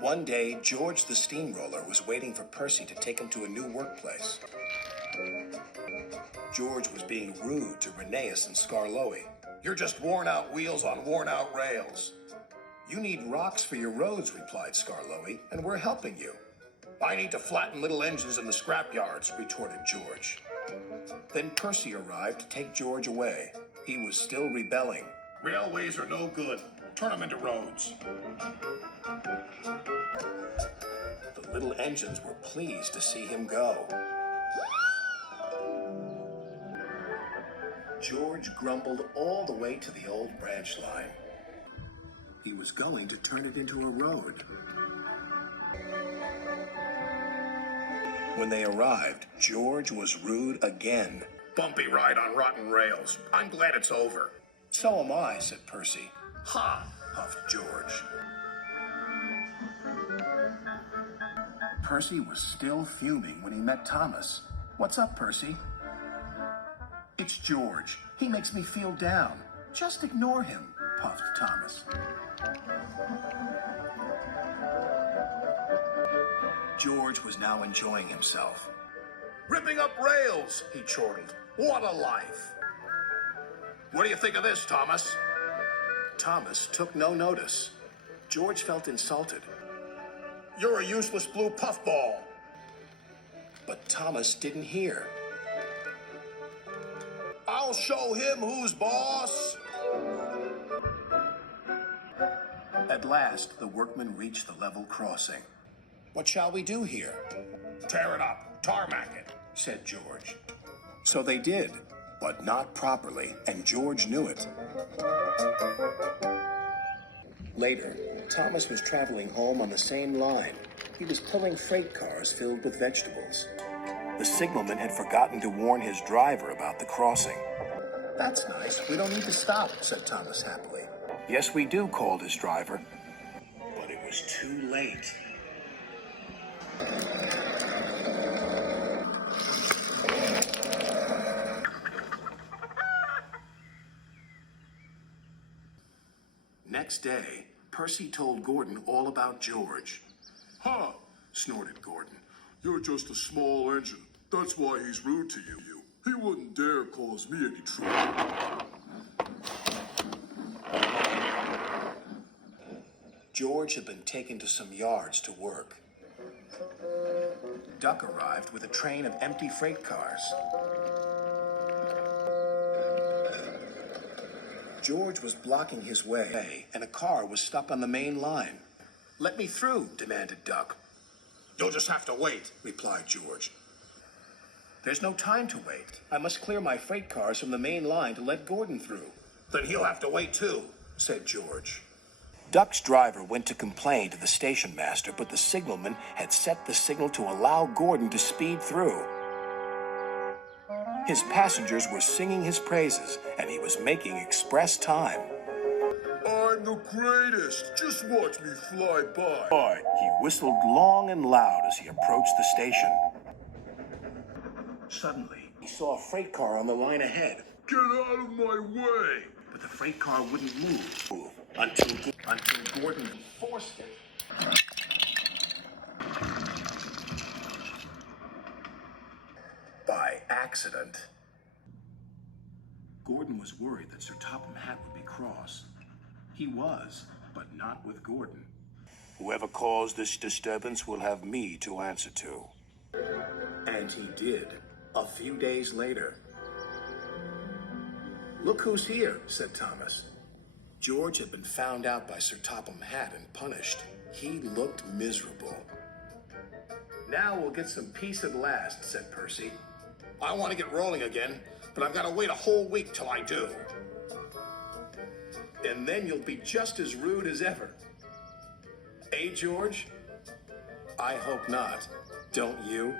One day, George the Steamroller was waiting for Percy to take him to a new workplace. George was being rude to Rheneas and Skarloey. "You're just worn-out wheels on worn-out rails." "You need rocks for your roads," replied Skarloey, "and we're helping you." "I need to flatten little engines in the scrap yards," retorted George. Then Percy arrived to take George away. He was still rebelling. "Railways are no good. Turn them into roads." The little engines were pleased to see him go. George grumbled all the way to the old branch line. He was going to turn it into a road. When they arrived, George was rude again. "Bumpy ride on rotten rails. I'm glad it's over." "So am I," said Percy. "Ha!" huffed George. Percy was still fuming when he met Thomas. "What's up, Percy?" "It's George. He makes me feel down." "Just ignore him," puffed Thomas. George was now enjoying himself. "Ripping up rails," he chortled. "What a life!" "What do you think of this, Thomas?" Thomas took no notice. George felt insulted. "You're a useless blue puffball." But Thomas didn't hear. "I'll show him who's boss." At last, the workmen reached the level crossing. "What shall we do here?" "Tear it up, tarmac it," said George. So they did, but not properly, and George knew it. Later, Thomas was traveling home on the same line. He was pulling freight cars filled with vegetables. The signalman had forgotten to warn his driver about the crossing. "That's nice. We don't need to stop," said Thomas happily. "Yes, we do," called his driver. But it was too late. Next day, Percy told Gordon all about George. "Ha!" snorted Gordon. "You're just a small engine. That's why he's rude to you. He wouldn't dare cause me any trouble." George had been taken to some yards to work. Duck arrived with a train of empty freight cars. George was blocking his way, and a car was stuck on the main line. "Let me through," demanded Duck. "You'll just have to wait," replied George. "There's no time to wait. I must clear my freight cars from the main line to let Gordon through." "Then he'll have to wait too," said George. Duck's driver went to complain to the station master, but the signalman had set the signal to allow Gordon to speed through. His passengers were singing his praises, and he was making express time. "I'm the greatest. Just watch me fly by." He whistled long and loud as he approached the station. Suddenly, he saw a freight car on the line ahead. "Get out of my way!" But the freight car wouldn't move until Gordon forced it. By accident. Gordon was worried that Sir Topham Hatt would be cross. He was, but not with Gordon. "Whoever caused this disturbance will have me to answer to." And he did, a few days later. "Look who's here," said Thomas. George had been found out by Sir Topham Hatt and punished. He looked miserable. "Now we'll get some peace at last," said Percy. "I want to get rolling again, but I've got to wait a whole week till I do." "And then you'll be just as rude as ever." "Eh, George?" "I hope not. Don't you?"